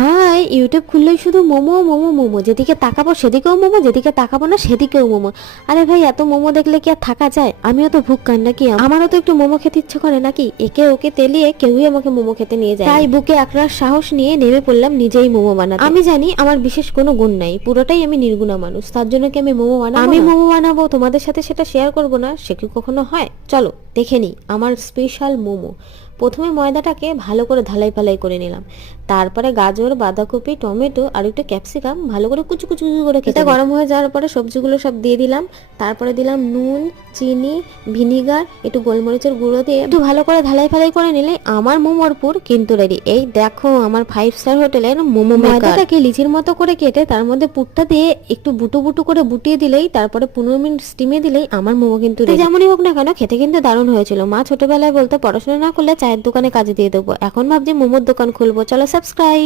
High, YouTube খুললেই শুধু মোমো মোমো মোমো, যেদিকে তাকাবো সেদিকেও মোমো, যেদিকে তাকাবো না সেদিকেও মোমো। আরে ভাই, এত মোমো দেখলে কি আর থাকা যায়? আমিও তো ভুক্কান নাকি, আমারও তো একটু মোমো খেতে ইচ্ছে করে নাকি। একে ওকে তেলিয়ে কেউই আমাকে মোমো খেতে নিয়ে যায়। তাই বুকে একরাশ সাহস নিয়ে নেমে পড়লাম নিজেই মোমো বানাতে। আমি জানি আমার বিশেষ কোনো গুণ নাই, পুরোটাই আমি নির্গুণা মানুষ। তার জন্য কি আমি মোমো বানাবো? আমি মোমো বানাবো, তোমাদের সাথে সেটা শেয়ার করবো না, সে কি কখনো হয়? চলো দেখে নিই আমার স্পেশাল মোমো। প্রথমে ময়দাটাকে ভালো করে ঢালাই ফালাই করে নিলাম, তারপরে গাজর, বাঁধাকপি, টমেটো আর একটু ক্যাপসিকাম ভালো করে কুচি কুচি কুচি করে কেটে গরম হয়ে যাওয়ার পরে সবজিগুলো সব দিয়ে দিলাম। তারপরে দিলাম নুন, চিনি, ভিনিগার, একটু গোলমরিচের গুঁড়ো দিয়ে একটু ভালো করে ঢালাই ফালাই করে নিলে আমার মোমোর পুর কিন্তু রেডি। এই দেখো আমার 5 স্টার হোটেলের মোমো মেকার। ময়দাটাকে লিচির মতো করে কেটে তার মধ্যে পুরটা দিয়ে একটু বুটু বুটু করে বুটিয়ে দিলেই, তারপরে 15 মিনিট স্টিমে দিলেই আমার মোমো কিন্তু রেডি। যেমনই হোক না কেন খেতে কিন্তু দারুণ হয়েছিল। মা ছোটবেলায় বলতো পড়াশোনা না করলে চায়ের দোকানে কাজে দিয়ে দেবো, এখন ভাবছি মোমোর দোকান খুলবো। চলো সাবস্ক্রাইব।